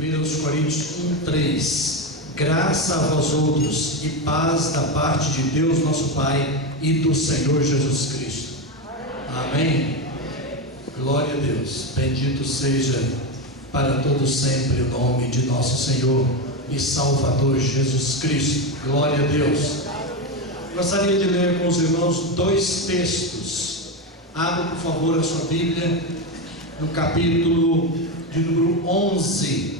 1 Coríntios 1:3. Graça a vós outros e paz da parte de Deus nosso Pai e do Senhor Jesus Cristo. Amém. Glória a Deus. Bendito seja para todos sempre o nome de nosso Senhor e Salvador Jesus Cristo. Glória a Deus. Gostaria de ler com os irmãos dois textos. Abra por favor a sua Bíblia no capítulo de número 11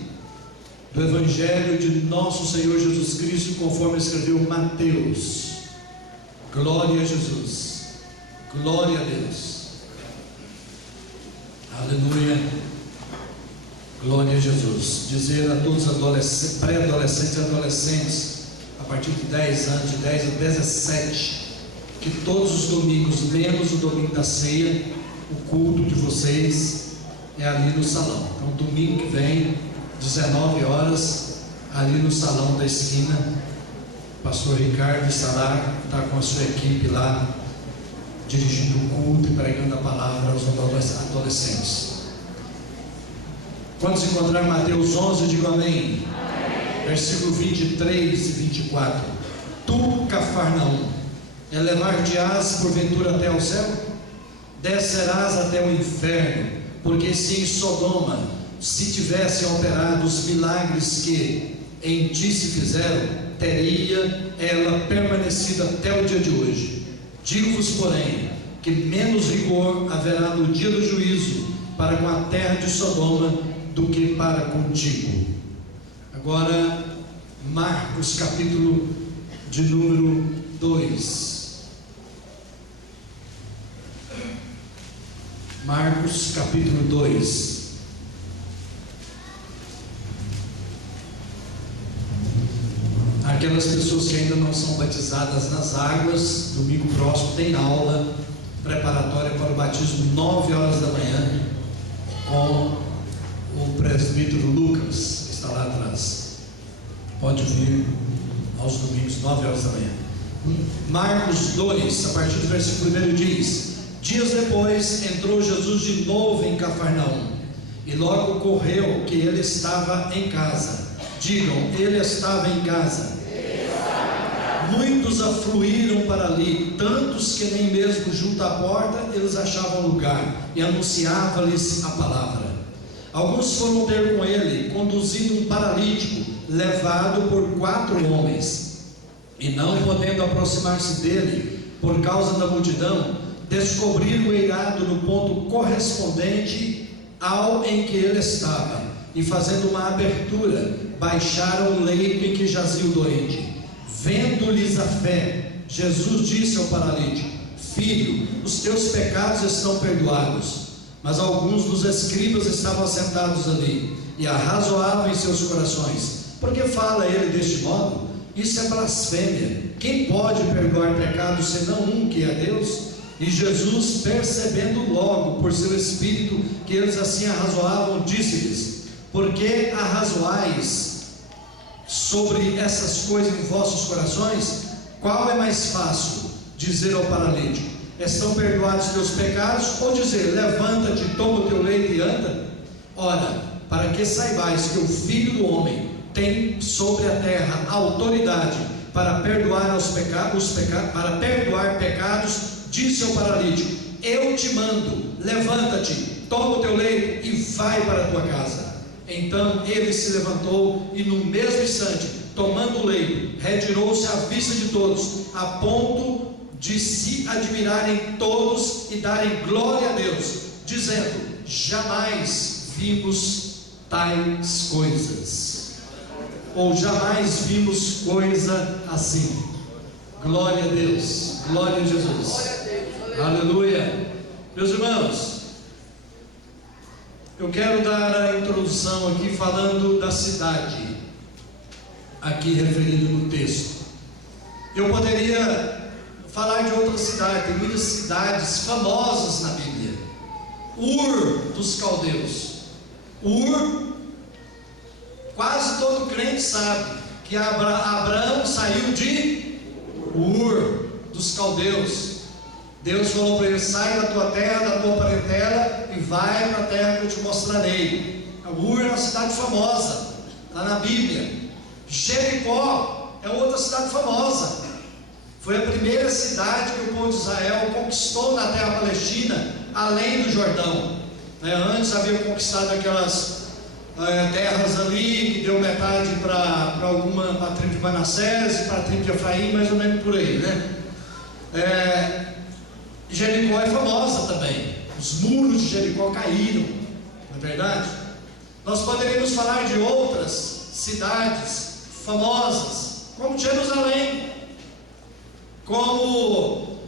do Evangelho de nosso Senhor Jesus Cristo, conforme escreveu Mateus. Glória a Jesus. Glória a Deus. Aleluia. Glória a Jesus. Dizer a todos os pré-adolescentes e adolescentes, a partir de 10 anos, de 10 a 17, que todos os domingos, menos o domingo da ceia, o culto de vocês é ali no salão. Então, domingo que vem, 19 horas, ali no salão da esquina, o pastor Ricardo estará com a sua equipe lá, dirigindo o culto e pregando a palavra aos adolescentes. Quando se encontrar Mateus 11, digo amém. Versículo 23 e 24. Tu, Cafarnaum, elevar-te-ás porventura até ao céu? Descerás até o inferno, porque se em Sodoma se tivessem operado os milagres que em ti se fizeram, teria ela permanecido até o dia de hoje. Digo-vos, porém, que menos rigor haverá no dia do juízo para com a terra de Sodoma do que para contigo. Agora, Marcos capítulo de número 2. Marcos capítulo 2. Aquelas pessoas que ainda não são batizadas nas águas, domingo próximo tem aula preparatória para o batismo 9 horas da manhã com o presbítero Lucas, que está lá atrás. Pode vir aos domingos 9 horas da manhã. Marcos 2, a partir do versículo 1 diz: dias depois entrou Jesus de novo em Cafarnaum, e logo ocorreu que ele estava em casa. Digam, ele estava em casa. Muitos afluíram para ali, tantos que nem mesmo junto à porta eles achavam lugar, e anunciava-lhes a palavra. Alguns foram ter com ele, conduzindo um paralítico, levado por 4 homens, e não podendo aproximar-se dele, por causa da multidão, descobriram o eirado no ponto correspondente ao em que ele estava, e fazendo uma abertura, baixaram o leito em que jazia o doente. Vendo-lhes a fé, Jesus disse ao paralítico: filho, os teus pecados estão perdoados. Mas alguns dos escribas estavam sentados ali e arrazoavam em seus corações: por que fala ele deste modo? Isso é blasfêmia. Quem pode perdoar pecados senão um, que é Deus? E Jesus, percebendo logo por seu espírito que eles assim arrazoavam, disse-lhes: por que arrazoais sobre essas coisas em vossos corações? Qual é mais fácil, dizer ao paralítico: estão perdoados teus pecados, ou dizer: levanta-te, toma o teu leito e anda? Ora, para que saibais que o Filho do Homem tem sobre a terra autoridade para perdoar para perdoar pecados, disse ao paralítico: eu te mando, levanta-te, toma o teu leito e vai para a tua casa. Então ele se levantou e no mesmo instante, tomando o leito, retirou-se à vista de todos, a ponto de se admirarem todos e darem glória a Deus, dizendo: jamais vimos tais coisas, ou jamais vimos coisa assim. Glória a Deus, glória a Jesus, aleluia. Meus irmãos, eu quero dar a introdução aqui falando da cidade aqui referido no texto. Eu poderia falar de outra cidade, tem muitas cidades famosas na Bíblia. Ur dos caldeus. Ur, quase todo crente sabe que Abraão saiu de Ur dos caldeus. Deus falou para ele: sai da tua terra, da tua parentela e vai para a terra que eu te mostrarei. Ur é uma cidade famosa, está na Bíblia. Jericó é outra cidade famosa. Foi a primeira cidade que o povo de Israel conquistou na terra palestina, além do Jordão. Antes havia conquistado aquelas terras ali, que deu metade para a tribo de Manassés, para a tribo de Efraim, mais ou menos por aí, Jericó é famosa também. Os muros de Jericó caíram, não é verdade? Nós poderíamos falar de outras cidades famosas, como Jerusalém, como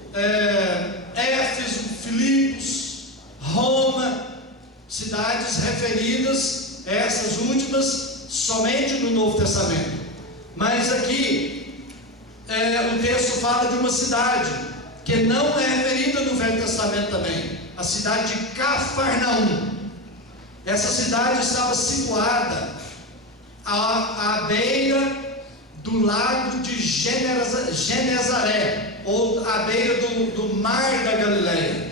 Éfeso, Filipos, Roma, cidades referidas, essas últimas, somente no Novo Testamento. Mas aqui o texto fala de uma cidade que não é referida no Velho Testamento também, a cidade de Cafarnaum. Essa cidade estava situada à beira do lago de Genezaré, ou à beira do mar da Galileia.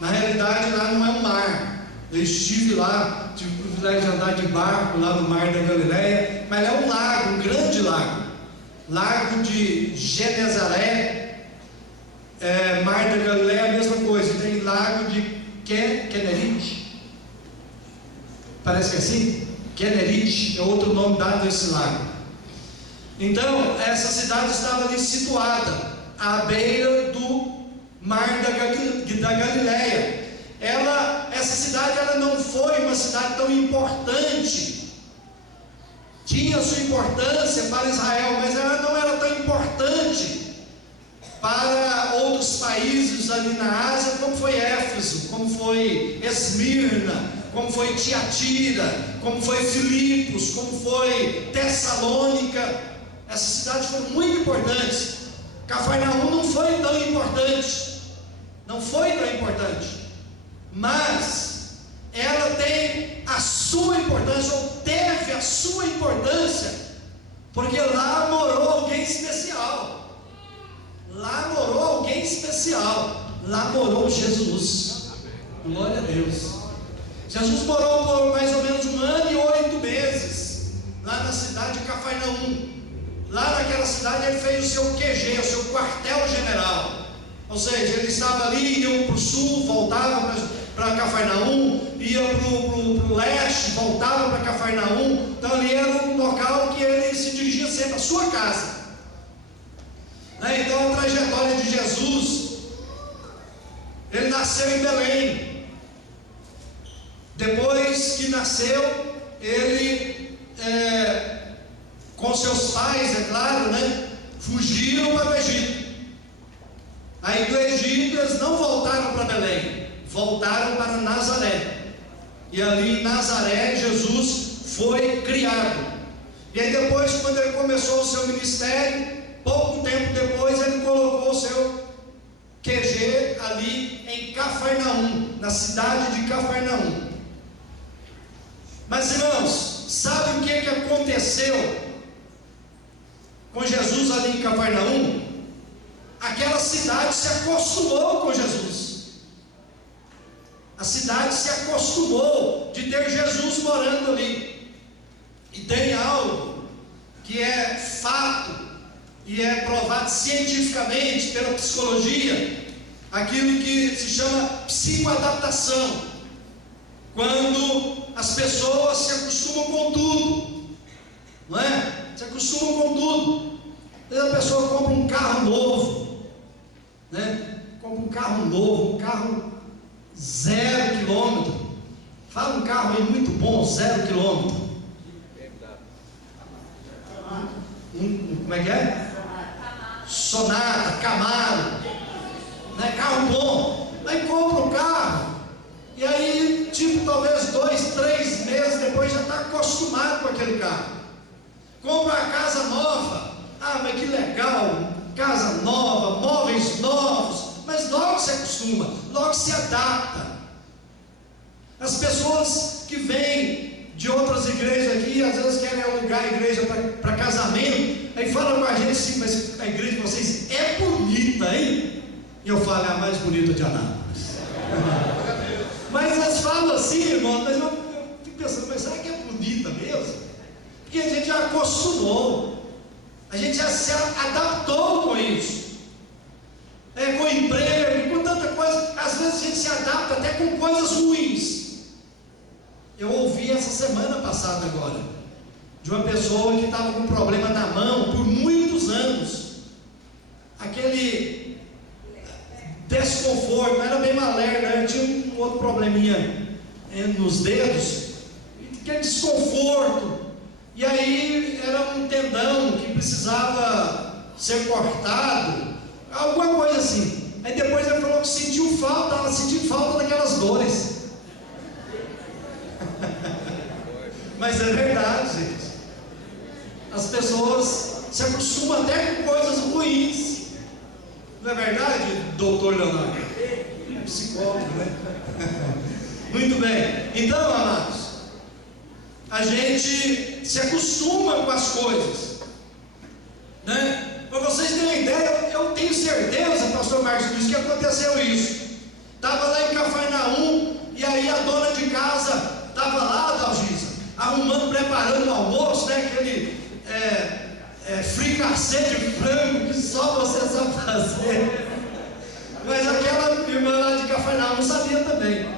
Na realidade lá não é um mar. Eu estive lá, tive o privilégio de andar de barco lá no mar da Galileia, mas é um lago, um grande lago. Lago de Genezaré, mar da Galileia é a mesma coisa. Tem lago de Kenerit, parece que é assim. Kenerit é outro nome dado a esse lago. Então essa cidade estava ali situada à beira do mar da Galileia. Essa cidade não foi uma cidade tão importante. Tinha sua importância para Israel, mas ela não era tão importante para outros países ali na Ásia, como foi Éfeso, como foi Esmirna, como foi Tiatira, como foi Filipos, como foi Tessalônica. Essas cidades foram muito importantes. Cafarnaum não foi tão importante, mas ela tem a sua importância, ou teve a sua importância, porque lá morou alguém especial. Lá morou Jesus. Glória a Deus. Jesus morou por mais ou menos 1 ano e 8 meses lá na cidade de Cafarnaum. Lá naquela cidade ele fez o seu QG, o seu quartel-general. Ou seja, ele estava ali, ia para o sul, voltava para Cafarnaum, ia para o leste, voltava para Cafarnaum. Então ali era um local que ele se dirigia sempre à sua casa. Então a trajetória de Jesus, ele nasceu em Belém. Depois que nasceu, ele com seus pais, é claro, fugiram para o Egito. Aí do Egito eles não voltaram para Belém, voltaram para Nazaré. E ali em Nazaré Jesus foi criado. E aí depois, quando ele começou o seu ministério, pouco tempo depois ele colocou o seu QG ali em Cafarnaum, na cidade de Cafarnaum. Mas irmãos, sabe o que aconteceu com Jesus ali em Cafarnaum? Aquela cidade se acostumou com Jesus. A cidade se acostumou de ter Jesus morando ali. E tem algo que é fato e é provado cientificamente pela psicologia, aquilo que se chama psicoadaptação, quando as pessoas se acostumam com tudo, não é? Se acostumam com tudo. A pessoa compra um carro novo, compra um carro novo, um carro 0 quilômetro. Fala um carro aí muito bom, 0 quilômetro. Como é que é? Sonata, Camaro, carro bom. Aí compra o carro, e aí, talvez 2, 3 meses depois já está acostumado com aquele carro. Compra a casa nova. Mas que legal, casa nova, móveis novos. Mas logo se acostuma, logo se adapta. As pessoas que vêm de outras igrejas aqui, às vezes querem alugar a igreja para casamento, aí falam com a gente assim: mas a igreja de vocês é bonita, hein? E eu falo: é a mais bonita de Anápolis. Mas eles falam assim, irmão, mas eu fico pensando: mas será já acostumou, a gente já se adaptou com isso. Com emprego, com tanta coisa. Às vezes a gente se adapta até com coisas ruins. Eu ouvi essa semana passada agora, de uma pessoa que estava com um problema na mão por muitos anos. Aquele desconforto, não era bem malerno, né? Tinha um outro probleminha nos dedos, aquele desconforto. E aí era um tendão que precisava ser cortado, alguma coisa assim. Aí depois ele falou que sentiu falta, estava sentindo falta daquelas dores. Mas é verdade, gente. As pessoas se acostumam até com coisas ruins. Não é verdade, doutor Leonardo? Psicólogo, né? Muito bem. Então, amados, a gente se acostuma com as coisas, né? Para vocês terem uma ideia, eu tenho certeza, pastor Marcos Luiz, que aconteceu isso. Estava lá em Cafarnaum, e aí a dona de casa estava lá, Dalgisa, arrumando, preparando o almoço, né? Aquele fricassê de frango que só você sabe fazer. Mas aquela irmã lá de Cafarnaum não sabia também,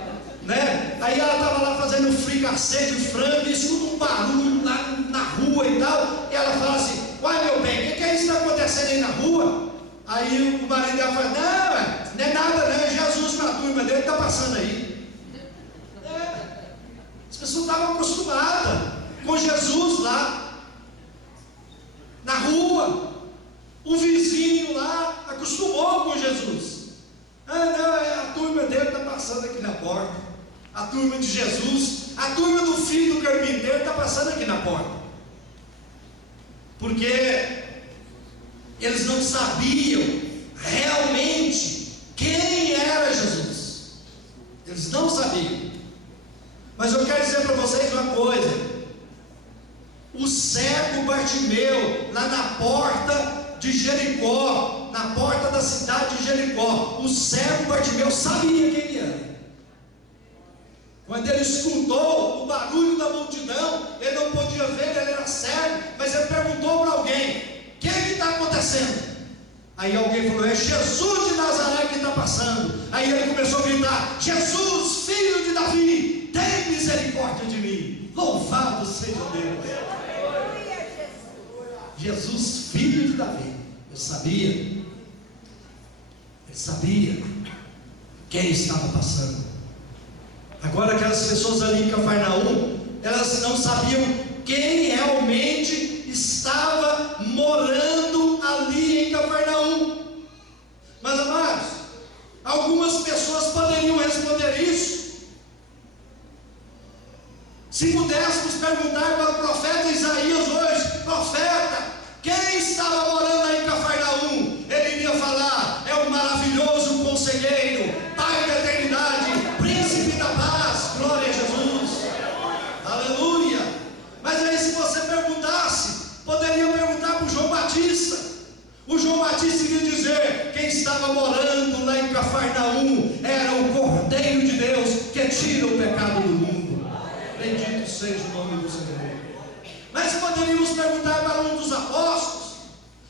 né? Aí ela estava lá fazendo fricassê de frango, e escuta um barulho lá na rua e tal, e ela fala assim: uai, meu bem, o que é isso que está acontecendo aí na rua? Aí o marido dela fala: não é nada, né? Jesus com a turma dele está passando aí. As pessoas estavam acostumadas com Jesus lá na rua. O vizinho lá acostumou com Jesus. Não, a turma dele está passando aqui na porta. A turma de Jesus, a turma do filho do carpinteiro está passando aqui na porta. Porque eles não sabiam realmente quem era Jesus. Eles não sabiam. Mas eu quero dizer para vocês uma coisa: o cego Bartimeu, lá na porta de Jericó, na porta da cidade de Jericó, o cego Bartimeu sabia quem ele era. Quando ele escutou o barulho da multidão, ele não podia ver, ele era cego, mas ele perguntou para alguém: o que está acontecendo? Aí alguém falou: é Jesus de Nazaré que está passando. Aí ele começou a gritar: Jesus, filho de Davi, tem misericórdia de mim. Louvado seja Deus. Jesus, filho de Davi. Eu sabia. Ele sabia quem estava passando. Agora aquelas pessoas ali em Cafarnaum, elas não sabiam quem realmente estava morando ali em Cafarnaum. Mas, amados, algumas pessoas poderiam responder isso. Se pudéssemos perguntar para o profeta Isaías hoje: profeta, quem estava morando aí em Cafarnaum? Ele iria falar: é o maravilhoso conselheiro, Pai da eternidade, príncipe da paz, glória a Jesus, aleluia. Mas aí, se você perguntasse, poderia perguntar para o João Batista. O João Batista iria dizer: quem estava morando lá em Cafarnaum era o Cordeiro de Deus que tira o pecado do mundo. Bendito seja o nome do Senhor. Mas poderíamos perguntar para um dos apóstolos,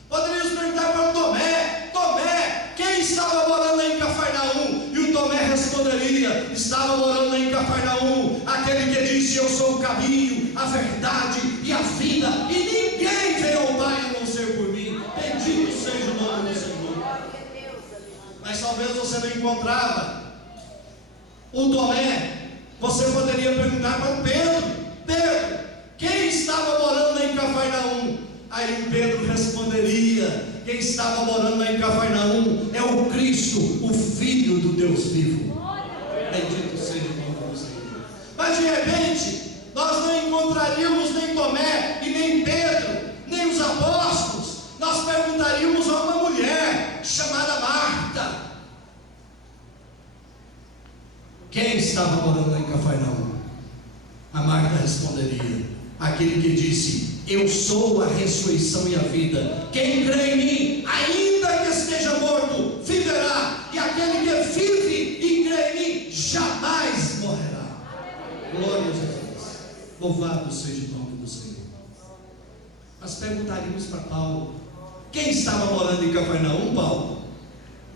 poderíamos perguntar para o Tomé: Tomé, quem estava morando lá em Cafarnaum? E o Tomé responderia: estava morando lá em Cafarnaum aquele que disse: eu sou o caminho, a verdade e a vida, e ninguém vem ao Pai a não ser por mim. Bendito seja o nome do Senhor. Mas talvez você não encontrava o Tomé. Você poderia perguntar para o Pedro: Pedro, quem estava morando lá em Cafarnaum? Aí o Pedro responderia: quem estava morando lá em Cafarnaum é o Cristo, o Filho do Deus vivo. Bendito seja o nome do Senhor. Mas de repente, nós não encontraríamos nem Tomé, e nem Pedro, nem os apóstolos. Nós perguntaríamos a uma mulher chamada Marta: quem estava morando lá em Cafarnaum? A Marta responderia: aquele que disse: eu sou a ressurreição e a vida, quem crê em mim, ainda que esteja morto, viverá, e aquele que vive e crê em mim, jamais morrerá. Glória a Jesus. Louvado seja o nome do Senhor. nós perguntaríamos para Paulo: quem estava morando em Cafarnaum, Paulo?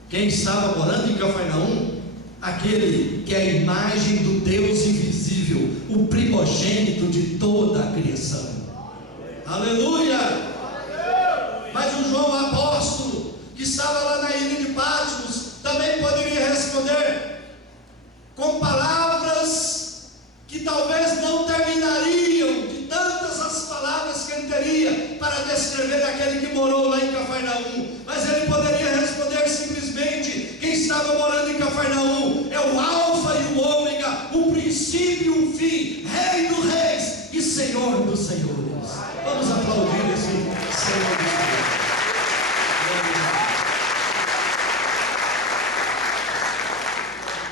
Quem estava morando em Cafarnaum? Aquele que é a imagem do Deus invisível, o primogênito de toda a criação. Aleluia! Mas o João apóstolo, que estava lá na ilha de Patmos, também poderia responder com palavras que talvez não terminariam de tantas as palavras que ele teria para descrever aquele que morou lá em Cafarnaum. Mas ele poderia responder simplesmente: quem estava morando em Cafarnaum é o Alfa e o Ômega, o princípio e o fim, Rei dos reis e Senhor dos senhores. Vamos aplaudir esse Senhor dos senhores.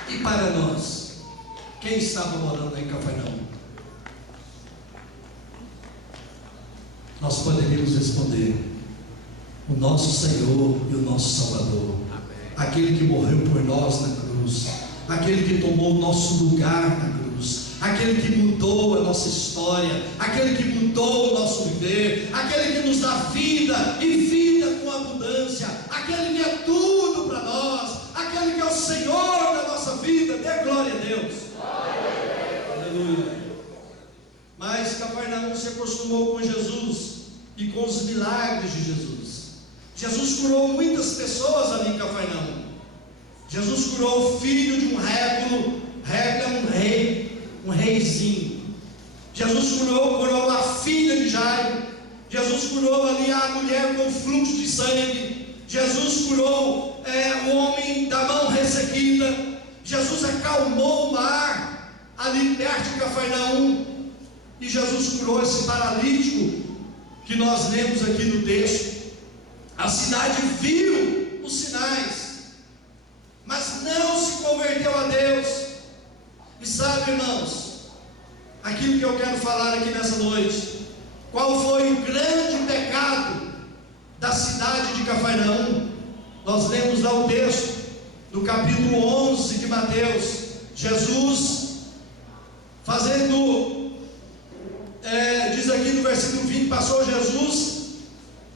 E para nós, quem estava morando em Cafarnaum? Nós poderíamos responder: o nosso Senhor e o nosso Salvador. Amém. Aquele que morreu por nós na cruz, aquele que tomou o nosso lugar na cruz, aquele que mudou a nossa história, aquele que mudou o nosso viver, aquele que nos dá vida e vida com abundância, aquele que é tudo para nós, aquele que é o Senhor da nossa vida. Dê glória a Deus. Aleluia. Mas Cafarnaum se acostumou com Jesus e com os milagres de Jesus. Jesus curou muitas pessoas ali em Cafarnaum. Jesus curou o filho de um régulo. Régulo é um rei, um reizinho. Jesus curou a filha de Jairo. Jesus curou ali a mulher com fluxo de sangue. Jesus curou o homem da mão ressequida. Jesus acalmou o mar ali perto de Cafarnaum. E Jesus curou esse paralítico que nós lemos aqui no texto. A cidade viu os sinais, mas não se converteu a Deus. E sabe, irmãos, aquilo que eu quero falar aqui nessa noite: qual foi o grande pecado da cidade de Cafarnaum? Nós lemos lá o texto do capítulo 11 de Mateus. Jesus diz aqui no versículo 20: passou Jesus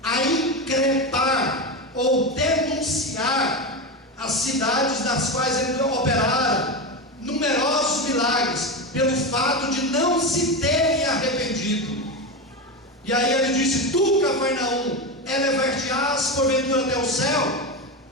a increpar ou denunciar as cidades nas quais ele operara numerosos milagres, pelo fato de não se terem arrependido. E aí ele disse: tu, Cafarnaum, elevar-te-ás porventura até o céu?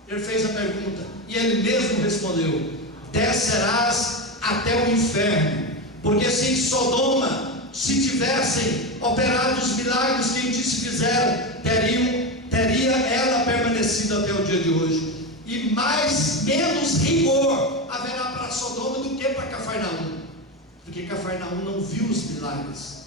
Ele fez a pergunta, e ele mesmo respondeu: descerás até o inferno. Porque se em Sodoma se tivessem operado os milagres que em ti se fizeram, teria ela permanecido até o dia de hoje. E menos rigor haverá para Sodoma do que para Cafarnaum, porque Cafarnaum não viu os milagres.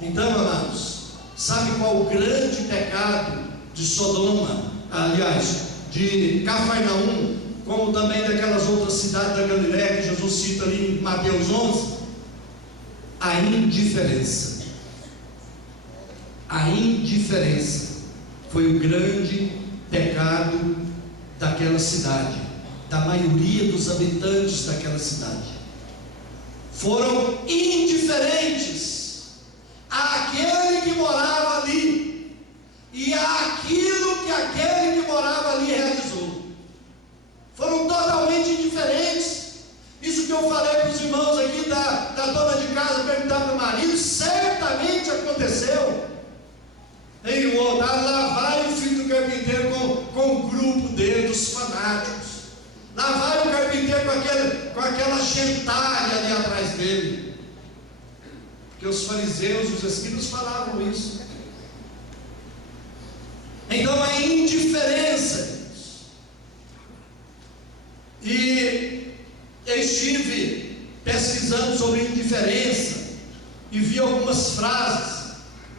Então, amados, sabe qual o grande pecado de Sodoma, aliás, de Cafarnaum, como também daquelas outras cidades da Galiléia que Jesus cita ali em Mateus 11? A indiferença. A indiferença foi o grande pecado daquela cidade, da maioria dos habitantes daquela cidade. Foram indiferentes àquele que morava ali e àquilo que aquele que morava ali realizou. Foram totalmente indiferentes. Isso que eu falei para os irmãos aqui da dona de casa perguntar para o marido, certamente aconteceu. Lá vai o filho do carpinteiro com o grupo dele, dos fanáticos. Lá vai o carpinteiro com aquela gentalha ali atrás dele. Porque os fariseus e os escribas falavam isso. Então a indiferença. E eu estive pesquisando sobre indiferença e vi algumas frases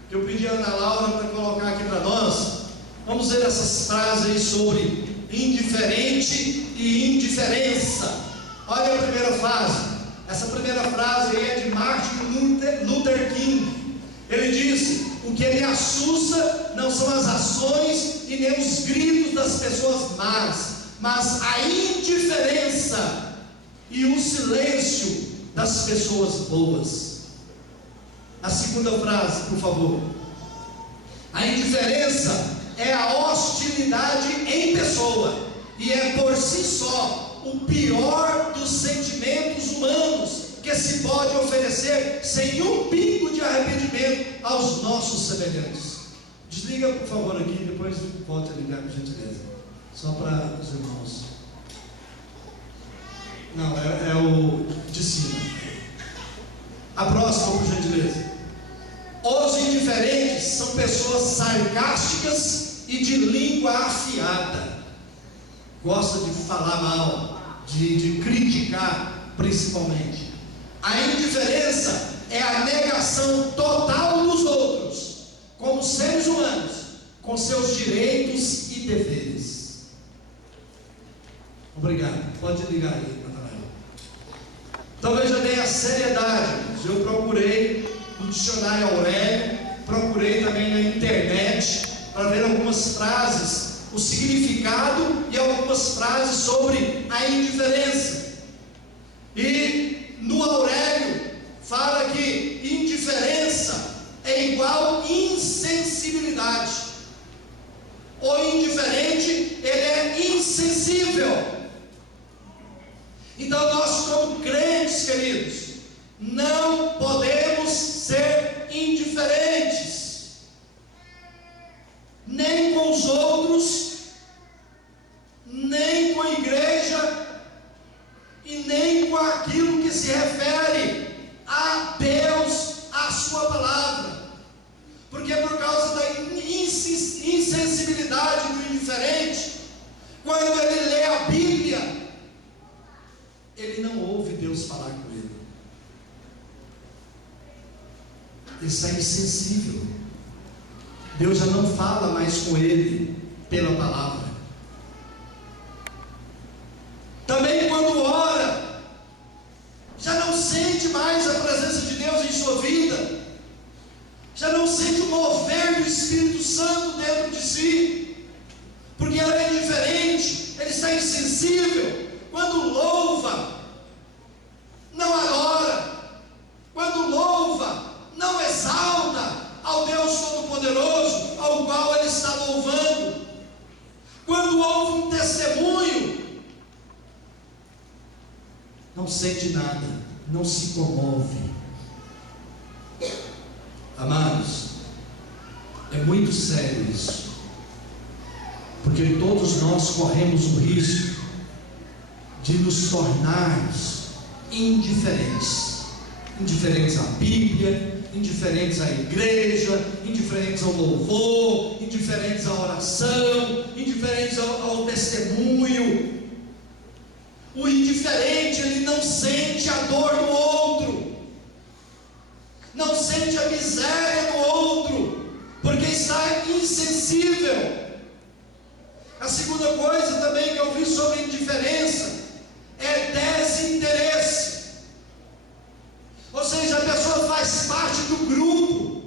que eu pedi a Ana Laura para colocar aqui para nós. Vamos ver essas frases aí sobre indiferente e indiferença. Olha a primeira frase. Essa primeira frase aí é de Martin Luther King. Ele disse: o que me assusta não são as ações e nem os gritos das pessoas más, mas a indiferença e o silêncio das pessoas boas. A segunda frase, por favor. A indiferença é a hostilidade em pessoa, e é por si só o pior dos sentimentos humanos que se pode oferecer sem um pingo de arrependimento aos nossos semelhantes. Desliga, por favor, aqui, depois volte a ligar, por gentileza. Só para os irmãos. Não, é o de cima. A próxima, por gentileza. Os indiferentes são pessoas sarcásticas e de língua afiada. Gosta de falar mal, de criticar, principalmente. A indiferença é a negação total dos outros, como seres humanos, com seus direitos e deveres. Obrigado. Pode ligar aí, Natanael. Então veja bem a seriedade. Eu procurei no dicionário Aurélio, procurei também na internet para ver algumas frases, o significado e algumas frases sobre a indiferença. E no Aurélio fala que indiferença é igual insensibilidade. O indiferente, ele é insensível. Então nós, como crentes, queridos, não podemos ser indiferentes, nem com os outros, nem com a igreja, e nem com aquilo que se refere a Deus, a sua palavra. Porque por causa da insensibilidade do indiferente, quando ele lê a Bíblia, ele não ouve Deus falar com ele. Ele está insensível. Deus já não fala mais com ele pela palavra. Também quando ora, já não sente mais a presença de Deus em sua vida, já não sente o mover do Espírito Santo dentro de si, porque ele é indiferente, ele está insensível. Quando louva, não adora. Quando louva, não exalta ao Deus Todo-Poderoso, ao qual ele está louvando. Quando ouve um testemunho, não sente nada, não se comove. Amados, é muito sério isso, porque todos nós corremos o risco de nos tornarmos indiferentes. Indiferentes à Bíblia, indiferentes à igreja, indiferentes ao louvor, indiferentes à oração, indiferentes ao testemunho. O indiferente, ele não sente a dor do outro, não sente a miséria do outro, porque está insensível. A segunda coisa também que eu vi sobre a indiferença é desinteresse. Ou seja, a pessoa faz parte do grupo,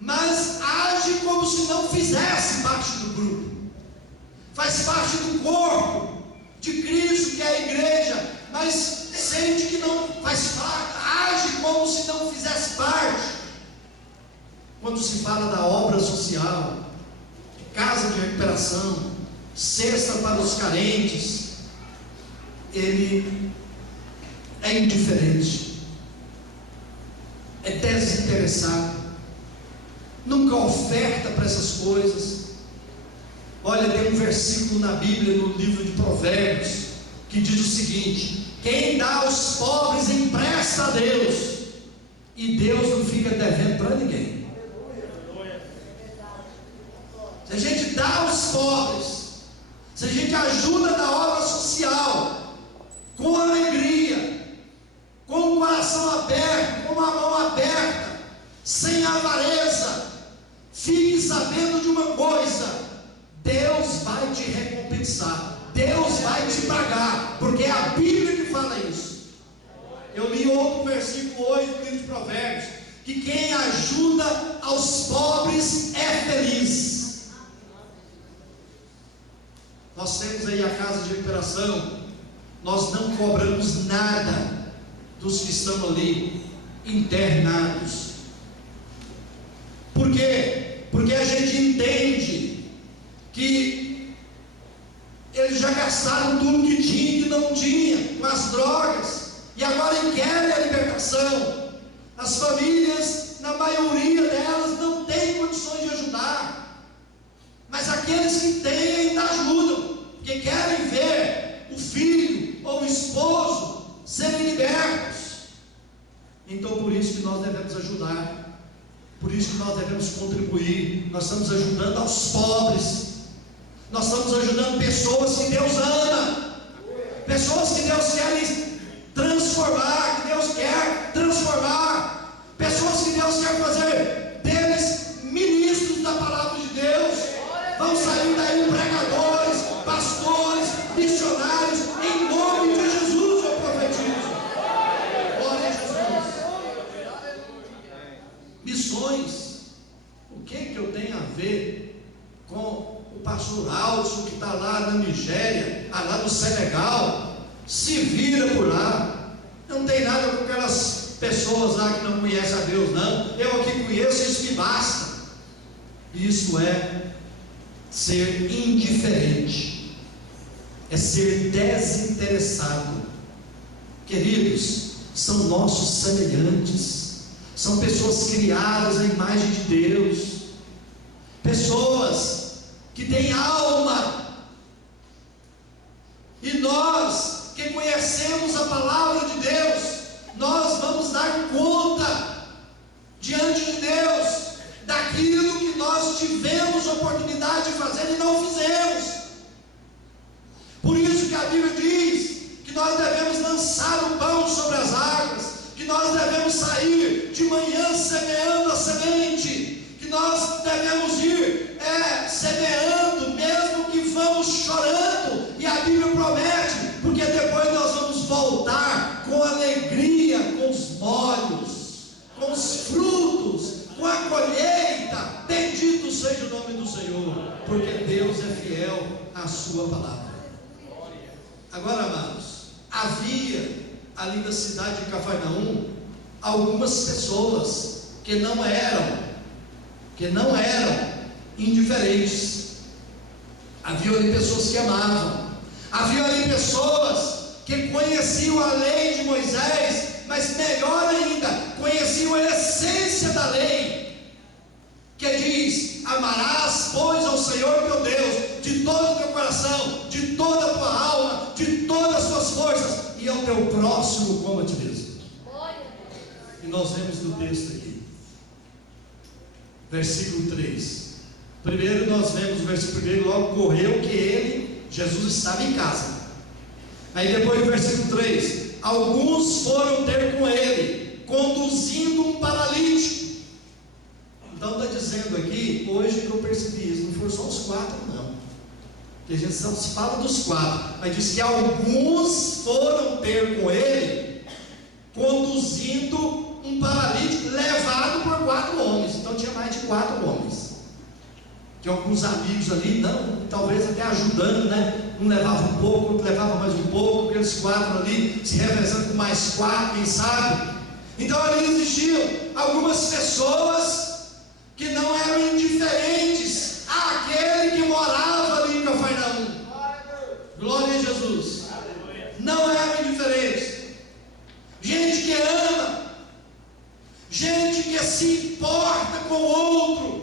mas age como se não fizesse parte do grupo. Faz parte do corpo de Cristo, que é a igreja, mas sente que não faz parte, age como se não fizesse parte. Quando se fala da obra social, casa de recuperação, cesta para os carentes, ele é indiferente, é desinteressado, nunca oferta para essas coisas. Olha, tem um versículo na Bíblia, no livro de Provérbios, que diz o seguinte: quem dá aos pobres empresta a Deus, e Deus não fica devendo para ninguém. Se a gente dá aos pobres, se a gente ajuda na obra social, com alegria, com o coração aberto, com a mão aberta, sem avareza, fique sabendo de uma coisa: Deus vai te recompensar, Deus vai te pagar, porque é a Bíblia que fala isso. Eu li outro versículo hoje no livro de Provérbios, que quem ajuda aos pobres é feliz. Nós temos aí a casa de recuperação, nós não cobramos nada dos que estão ali internados, gastaram tudo que tinha e que não tinha, com as drogas, e agora querem a libertação. As famílias, na maioria delas, não têm condições de ajudar, mas aqueles que têm ainda ajudam, porque querem ver o filho ou o esposo serem libertos. Então por isso que nós devemos ajudar, por isso que nós devemos contribuir. Nós estamos ajudando aos pobres, nós estamos ajudando pessoas que Deus ama, pessoas que Deus quer transformar, que Deus quer transformar, pessoas que Deus quer fazer deles ministros da palavra de Deus. Vão sair daí pregadores, pastores, missionários, em nome de Jesus eu profetizo. Glória a Jesus. Missões, o que eu tenho a ver com o pastor Alson, que está lá na Nigéria, lá no Senegal? Se vira por lá. Não tem nada com aquelas pessoas lá que não conhecem a Deus, não. Eu aqui conheço, isso me basta. Isso é ser indiferente, é ser desinteressado. Queridos, são nossos semelhantes, são pessoas criadas à imagem de Deus, pessoas que têm alma, e nós que conhecemos a palavra de Deus, nós vamos dar conta diante de Deus daquilo que nós tivemos oportunidade de fazer e não fizemos. Por isso que a Bíblia diz que nós devemos lançar o pão sobre as águas, que nós devemos sair de manhã semeando a semente, que nós devemos ir semeando, mesmo que vamos chorando, e a Bíblia promete, porque depois nós vamos voltar com alegria, com os molhos, com os frutos, com a colheita. Bendito seja o nome do Senhor, porque Deus é fiel à sua palavra. Agora, amados, havia ali na cidade de Cafarnaum algumas pessoas que não eram indiferentes. Havia ali pessoas que amavam, havia ali pessoas que conheciam a lei de Moisés, mas melhor ainda, conheciam a essência da lei, que diz: amarás, pois, ao Senhor teu Deus de todo o teu coração, de toda a tua alma, de todas as tuas forças, e ao teu próximo como a ti mesmo. E nós vemos no texto aqui, versículo 3. Primeiro nós vemos o versículo 1, logo correu que Jesus estava em casa. Aí depois o versículo 3: alguns foram ter com ele, conduzindo um paralítico. Então está dizendo aqui, hoje que eu percebi isso, não foram só os 4 não, que a gente só se fala dos 4, mas diz que alguns foram ter com ele, conduzindo um paralítico, levado por 4 homens. Então tinha mais de 4 homens. Tinha alguns amigos ali, não, talvez até ajudando, né? Um levava um pouco, outro levava mais um pouco, aqueles 4 ali se revezando com mais 4, quem sabe. Então ali existiam algumas pessoas que não eram indiferentes àquele que morava ali em Cafarnaum. Glória a Jesus. Não eram indiferentes. Gente que ama, gente que se importa com o outro.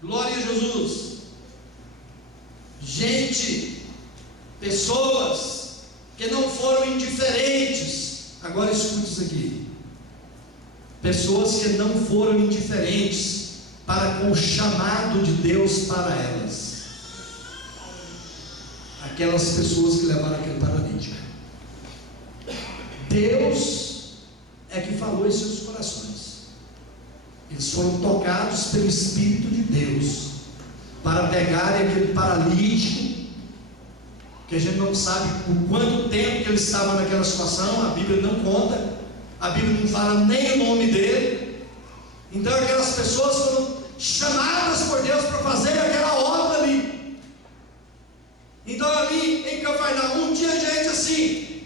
Glória a Jesus. Gente, pessoas que não foram indiferentes. Agora escute isso aqui. Pessoas que não foram indiferentes para com o chamado de Deus para elas. Aquelas pessoas que levaram aquele paralítico. Deus é que falou em seus corações. Eles foram tocados pelo Espírito de Deus para pegarem aquele paralítico, que a gente não sabe por quanto tempo que ele estava naquela situação. A Bíblia não conta, a Bíblia não fala nem o nome dele. Então aquelas pessoas foram chamadas por Deus para fazer aquela obra ali. Então ali em Cafarnaum tinha gente assim.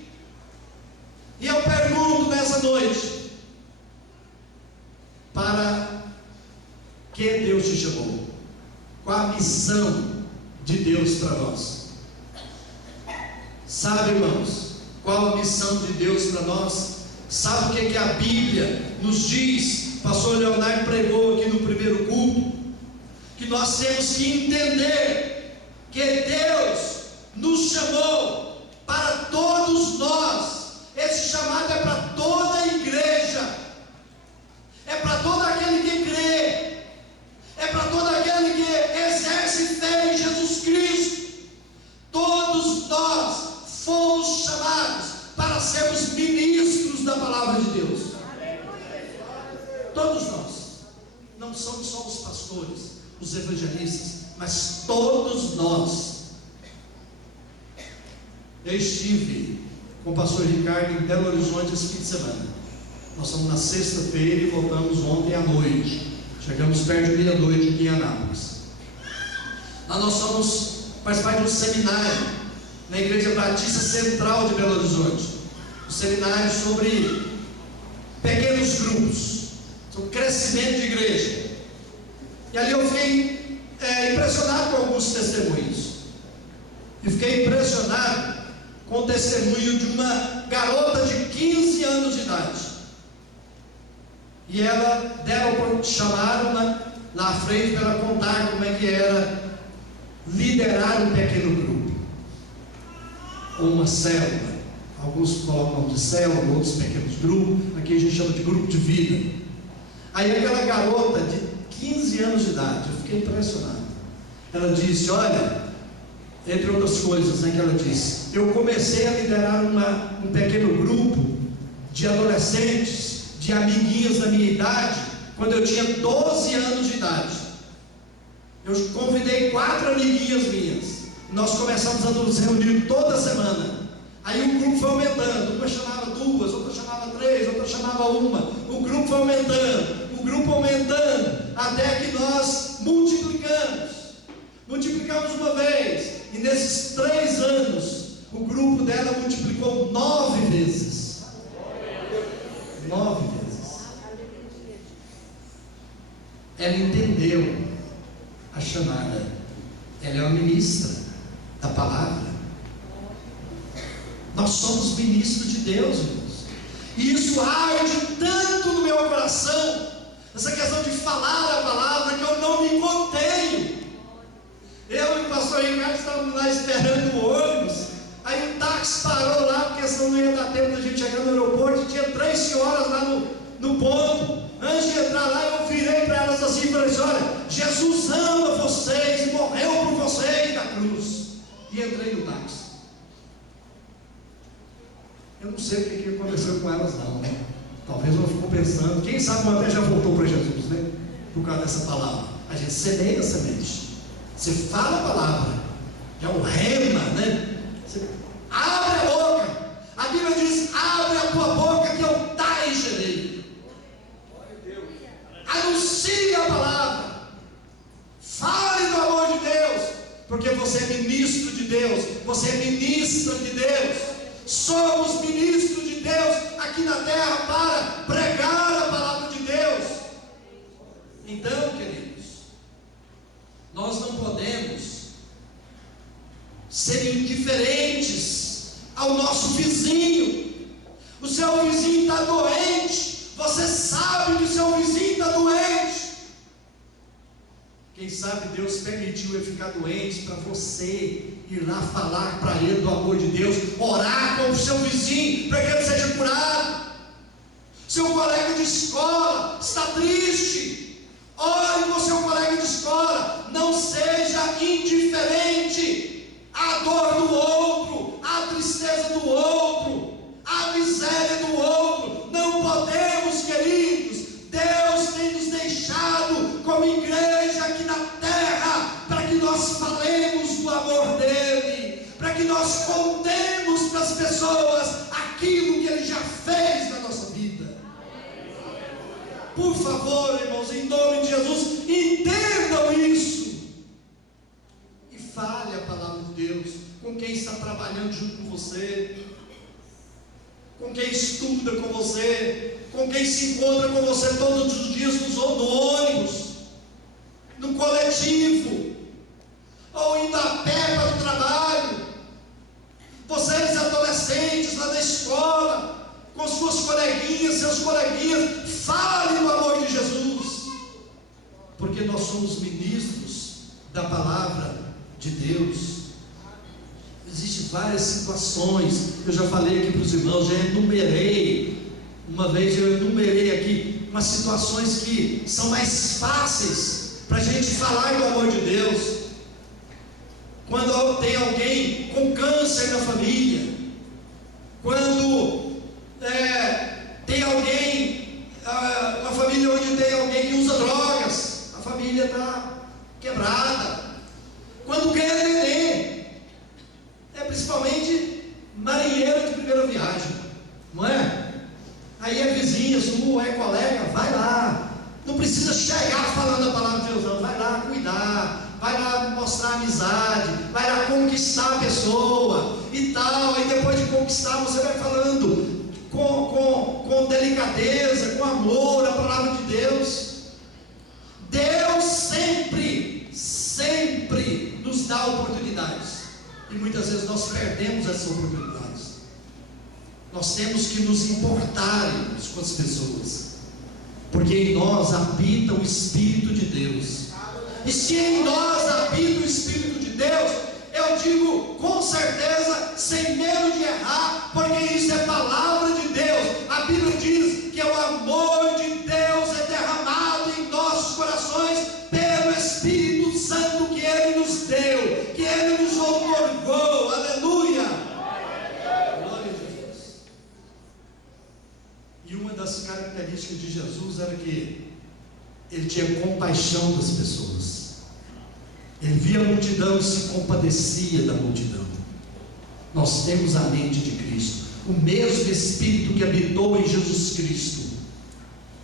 E eu pergunto nessa noite: para que Deus te chamou? Qual a missão de Deus para nós. Sabe, irmãos, qual a missão de Deus para nós? Sabe o que a Bíblia nos diz? O pastor Leonardo pregou aqui no primeiro culto, que nós temos que entender que Deus nos chamou para todos nós. Esse chamado é para toda a igreja, é para todo aquele que crê, é para todo aquele que exerce fé em Jesus Cristo. Todos nós fomos chamados para sermos ministros da palavra de Deus. Todos nós. Não somos só os pastores, os evangelistas, mas todos nós. Eu estive com o pastor Ricardo em Belo Horizonte esse fim de semana. Nós estamos na sexta-feira e voltamos ontem à noite. Chegamos perto de meia-noite aqui em Anápolis. Lá nós fomos participar de um seminário na Igreja Batista Central de Belo Horizonte. Um seminário sobre pequenos grupos, sobre crescimento de igreja. E ali eu fiquei impressionado com alguns testemunhos. E fiquei impressionado com o testemunho de uma garota de 15 anos de idade. E ela chamaram na frente para ela contar como é que era liderar um pequeno grupo, ou uma célula. Alguns colocam de célula, outros pequenos grupos. Aqui a gente chama de grupo de vida. Aí aquela garota de 15 anos de idade, eu fiquei impressionado. Ela disse, olha, entre outras coisas, que ela disse, eu comecei a liderar um pequeno grupo de adolescentes, de amiguinhas da minha idade, quando eu tinha 12 anos de idade. Eu convidei 4 amiguinhas minhas. Nós começamos a nos reunir toda semana. Aí o grupo foi aumentando. Uma chamava 2, outra chamava 3, outra chamava 1. O grupo foi aumentando, até que nós multiplicamos uma vez. E nesses 3 anos, o grupo dela multiplicou 9 vezes. 9 vezes. Ela entendeu a chamada. Ela é uma ministra da palavra. Nós somos ministros de Deus, irmãos. E isso arde tanto no meu coração, essa questão de falar a palavra, que eu não me contenho. Eu e o pastor Ricardo estávamos lá esperando o ônibus. Aí o táxi parou lá, porque senão não ia dar tempo da gente chegar no aeroporto. Tinha 3 senhoras lá no ponto. Antes de entrar lá, eu virei para elas assim e falei assim, olha, Jesus ama vocês e morreu por vocês na cruz. E entrei no táxi. Eu não sei o que aconteceu com elas não, né? Talvez ela ficou pensando, quem sabe ela até já voltou para Jesus, né? Por causa dessa palavra. A gente semeia a semente. Você fala a palavra, é um rema, né? Você abre a boca. A Bíblia diz, abre a tua boca que eu gerei. Anuncie a palavra. Fale do amor de Deus, porque você é ministro de Deus, você é ministra de Deus. Somos ministros de Deus aqui na terra para pregar a palavra de Deus. Então, queridos, nós não podemos ser indiferentes ao nosso vizinho. O seu vizinho está doente, você sabe que o seu vizinho está doente. Quem sabe Deus permitiu ele ficar doente para você ir lá falar para ele do amor de Deus, orar com o seu vizinho para que ele seja curado. Seu colega de escola está triste, ore com seu colega de escola. Não seja indiferente à dor do outro, à tristeza do outro, à miséria do outro. Não podemos, queridos. Deus tem nos deixado como igreja aqui na terra para que nós falemos do amor dele, para que nós contemos para as pessoas aquilo que ele já fez na nossa vida. Por favor, irmãos, em nome de Jesus, entendam isso e fale a palavra de Deus com quem está trabalhando junto com você, com quem estuda com você, com quem se encontra com você todos os dias no ônibus, no coletivo. ou indo a pé para o trabalho, vocês adolescentes lá na escola, com suas coleguinhas, seus coleguinhas, falem do amor de Jesus, porque nós somos ministros da palavra de Deus. Existem várias situações, eu já falei aqui para os irmãos, já enumerei, uma vez eu enumerei aqui umas situações que são mais fáceis para a gente falar do amor de Deus. Quando tem alguém com câncer na família, quando tem alguém, uma família onde tem alguém que usa drogas, a família está quebrada. Quando ganha neném, principalmente marinheiro de primeira viagem, não é? Aí é vizinha sua, é colega, vai lá, não precisa chegar falando a palavra de Deus, não, vai lá cuidar, vai lá mostrar amizade, vai lá conquistar a pessoa e tal. Aí depois de conquistar, você vai falando com delicadeza, com amor, a palavra de Deus. Deus sempre nos dá oportunidades, e muitas vezes nós perdemos essas oportunidades. Nós temos que nos importar com as pessoas, porque em nós habita o Espírito de Deus. E se em nós habita o Espírito de Deus, eu digo com certeza, sem medo de errar, porque isso é palavra de Deus. A Bíblia diz que o amor de Deus é derramado em nossos corações pelo Espírito Santo que Ele nos deu, que Ele nos outorgou. Aleluia! Glória a Deus. E uma das características de Jesus era que Ele tinha compaixão das pessoas. Ele via a multidão e se compadecia da multidão. Nós temos a mente de Cristo, o mesmo Espírito que habitou em Jesus Cristo,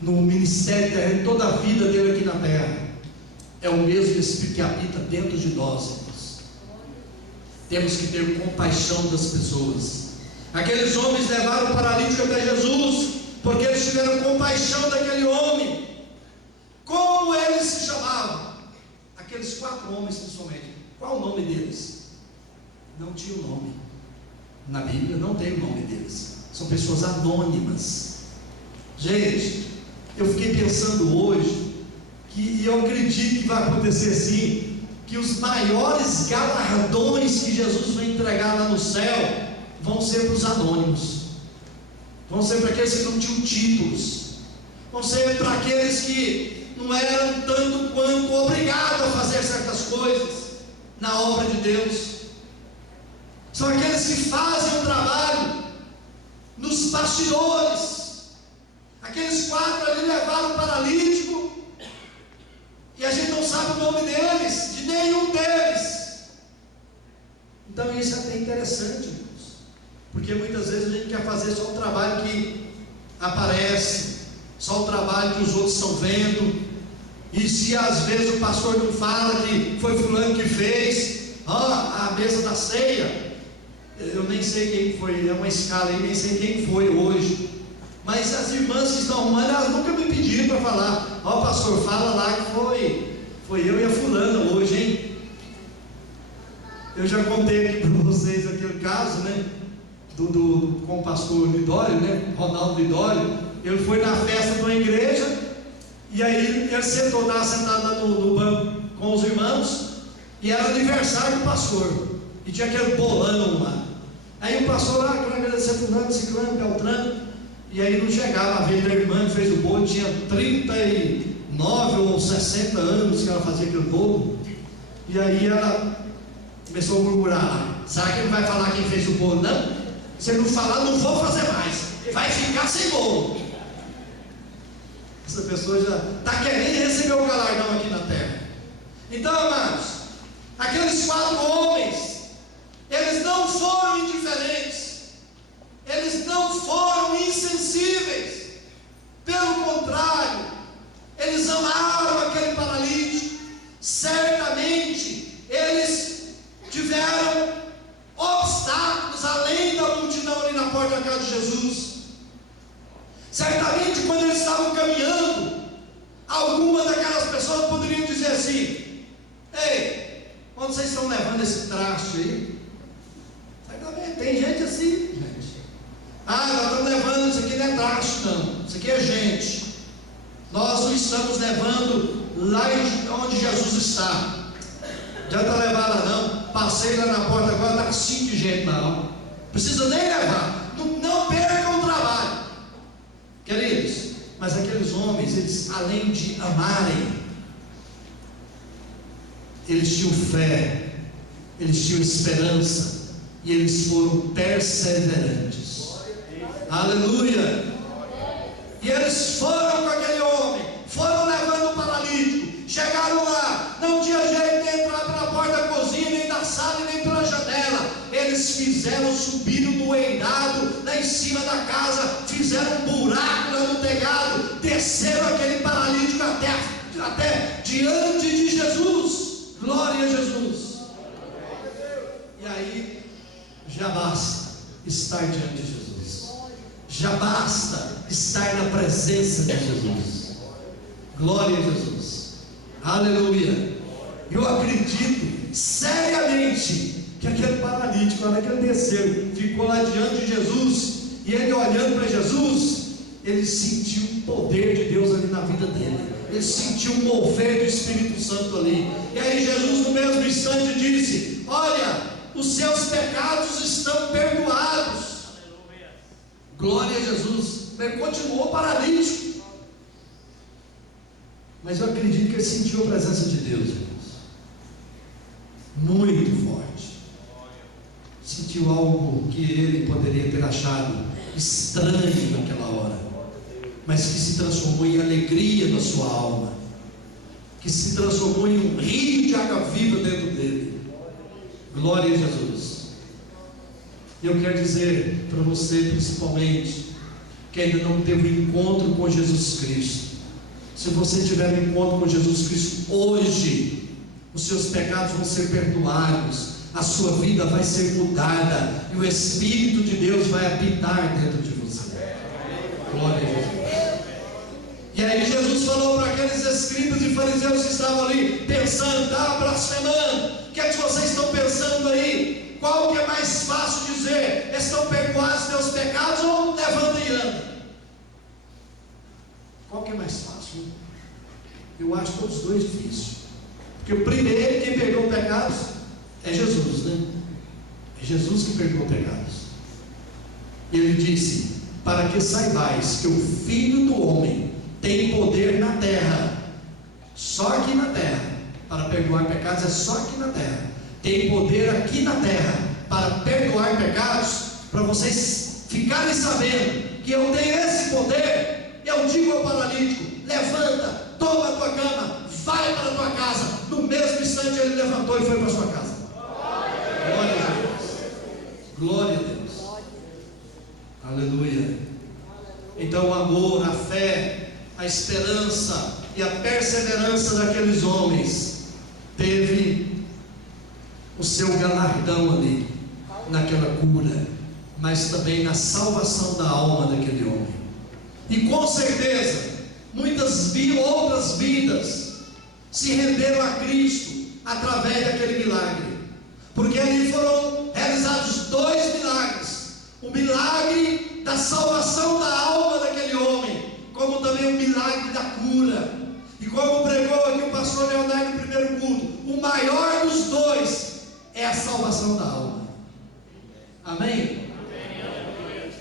no ministério terreno, toda a vida dele aqui na terra, é o mesmo Espírito que habita dentro de nós, irmãos. Temos que ter compaixão das pessoas. Aqueles homens levaram o paralítico até Jesus, porque eles tiveram compaixão daquele homem. Como eles se chamavam? Aqueles 4 homens principalmente, qual o nome deles? Não tinha o nome, na Bíblia não tem o nome deles, são pessoas anônimas. Gente, eu fiquei pensando hoje, e eu acredito que vai acontecer assim, que os maiores galardões que Jesus vai entregar lá no céu, vão ser para os anônimos, vão ser para aqueles que não tinham títulos, vão ser para aqueles que não eram tanto quanto obrigados a fazer certas coisas na obra de Deus. São aqueles que fazem o trabalho nos bastidores. Aqueles 4 ali levaram o paralítico, e a gente não sabe o nome deles, de nenhum deles. Então isso é até interessante, irmãos, porque muitas vezes a gente quer fazer só o trabalho que aparece, só o trabalho que os outros estão vendo. E se às vezes o pastor não fala que foi fulano que fez, a mesa da ceia, eu nem sei quem foi, é uma escala aí, nem sei quem foi hoje, mas as irmãs que estão arrumando, elas nunca me pediram para falar, pastor, fala lá que foi eu e a fulana hoje, hein? Eu já contei aqui para vocês aquele caso, né, com o pastor Lidório, né, Ronaldo Lidório. Ele foi na festa de uma igreja, e aí ele sentou, estava sentado lá no banco com os irmãos, e era aniversário do pastor, e tinha aquele bolão lá. Aí o pastor lá, quero agradecer fulano, ciclano, beltrano, e aí não chegava. A vez da irmã que fez o bolo, tinha 39 ou 60 anos que ela fazia aquele bolo, e aí ela começou a murmurar: será que ele vai falar quem fez o bolo? Não, se ele não falar, não vou fazer mais, vai ficar sem bolo. Essa pessoa já está querendo receber o galardão aqui na terra. Então, amados, aqueles 4 homens, eles não foram indiferentes, eles não foram insensíveis, pelo contrário, eles amaram aquele paralítico. Certamente eles tiveram obstáculos além da multidão ali na porta da casa de Jesus. Certamente, quando eles estavam caminhando, alguma daquelas pessoas poderiam dizer assim: ei, onde vocês estão levando esse traste aí? Tem gente assim, gente. Nós estamos levando, isso aqui não é traste não, isso aqui é gente. Nós não estamos levando lá onde Jesus está. Já está levada não. Passei lá na porta agora, está assim de gente não. Precisa nem levar. Não percam o trabalho, queridos. Mas aqueles homens, eles, além de amarem, eles tinham fé, eles tinham esperança, e eles foram perseverantes. Aleluia! E eles foram com aquele homem, foram levando o paralítico, chegaram lá, não tinha jeito de entrar pela porta da cozinha, nem da sala, nem pela janela. Eles subiram no eirado, lá em cima da casa, fizeram um buraco lá no telhado, desceram aquele paralítico até diante de Jesus. Glória a Jesus. E aí, já basta estar diante de Jesus. Já basta estar na presença de Jesus. Glória a Jesus. Aleluia. Eu acredito seriamente que aquele paralítico, na hora que ele desceu, ficou lá diante de Jesus, e ele olhando para Jesus, ele sentiu o poder de Deus ali na vida dele. Ele sentiu o mover do Espírito Santo ali. E aí Jesus no mesmo instante disse: olha, os seus pecados estão perdoados. Glória a Jesus. Ele continuou paralítico, mas eu acredito que ele sentiu a presença de Deus, irmãos, muito forte. Sentiu algo que ele poderia ter achado estranho naquela hora, mas que se transformou em alegria na sua alma, que se transformou em um rio de água viva dentro dele. Glória a Jesus. Eu quero dizer para você, principalmente, que ainda não teve um encontro com Jesus Cristo. Se você tiver um encontro com Jesus Cristo hoje, os seus pecados vão ser perdoados, a sua vida vai ser mudada, e o Espírito de Deus vai habitar dentro de você. Glória a Jesus. E aí Jesus falou para aqueles escribas e fariseus que estavam ali pensando, blasfemando: o que é que vocês estão pensando aí? Qual que é mais fácil dizer? Estão perdoados teus pecados, ou levanta e anda? Qual que é mais fácil? Eu acho todos os dois difíceis. Porque o primeiro, quem perdoa pecados é Jesus, né? É Jesus que perdoa pecados. E ele disse: para que saibais que o Filho do Homem tem poder na terra, só aqui na terra, para perdoar pecados, é só aqui na terra. Tem poder aqui na terra para perdoar pecados. Para vocês ficarem sabendo que eu tenho esse poder, eu digo ao paralítico: levanta, toma a tua cama, vai para a tua casa. No mesmo instante ele levantou e foi para a sua casa. Glória a Deus. Glória a Deus. Aleluia. Então o amor, a fé, a esperança e a perseverança daqueles homens teve o seu galardão ali, naquela cura, mas também na salvação da alma daquele homem. E com certeza muitas outras vidas se renderam a Cristo através daquele milagre, porque ali foram realizados dois milagres: o milagre da salvação da alma daquele homem, como também o milagre da cura. E como pregou aqui o pastor Leonardo no primeiro culto, o maior dos dois é a salvação da alma. Amém?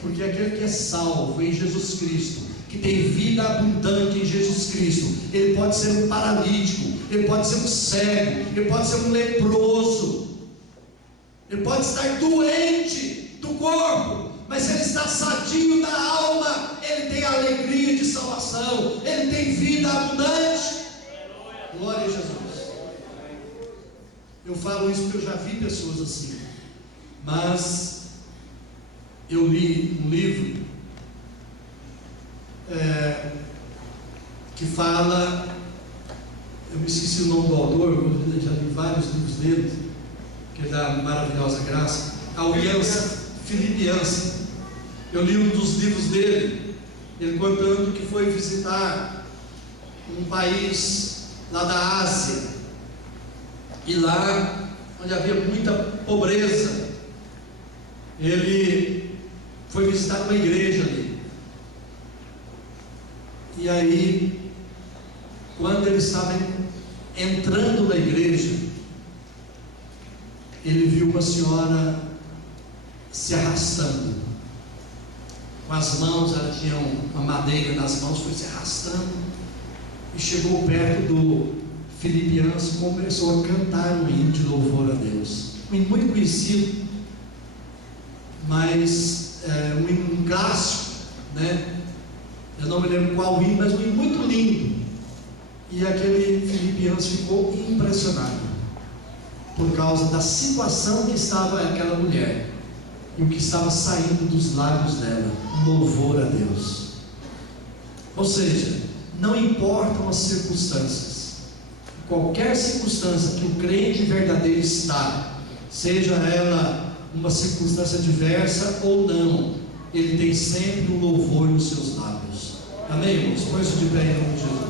Porque aquele que é salvo em Jesus Cristo, que tem vida abundante em Jesus Cristo, ele pode ser um paralítico, ele pode ser um cego, ele pode ser um leproso, ele pode estar doente do corpo, mas ele está sadio da alma, ele tem alegria de salvação, ele tem vida abundante. Glória a Jesus. Eu falo isso porque eu já vi pessoas assim, mas eu li um livro que fala, eu me esqueci o nome do autor, eu já li vários livros dele, que é da Maravilhosa Graça, a Aliança, Felipe Ansa. Eu li um dos livros dele, ele contando que foi visitar um país lá da Ásia, e lá onde havia muita pobreza. Ele foi visitar uma igreja ali. E aí, quando ele estava entrando na igreja, ele viu uma senhora se arrastando com as mãos. Ela tinha uma madeira nas mãos, foi se arrastando e chegou perto do Filipianos e começou a cantar um hino de louvor a Deus. Um hino muito conhecido, mas um hino clássico, né? Eu não me lembro qual hino, mas um hino muito lindo. E aquele Filipianos ficou impressionado por causa da situação que estava aquela mulher e o que estava saindo dos lábios dela, um louvor a Deus. Ou seja, não importam as circunstâncias, qualquer circunstância que o crente verdadeiro está, seja ela uma circunstância diversa ou não, ele tem sempre um louvor nos seus lábios. Amém, irmãos? Põe isso de pé em nome de Jesus.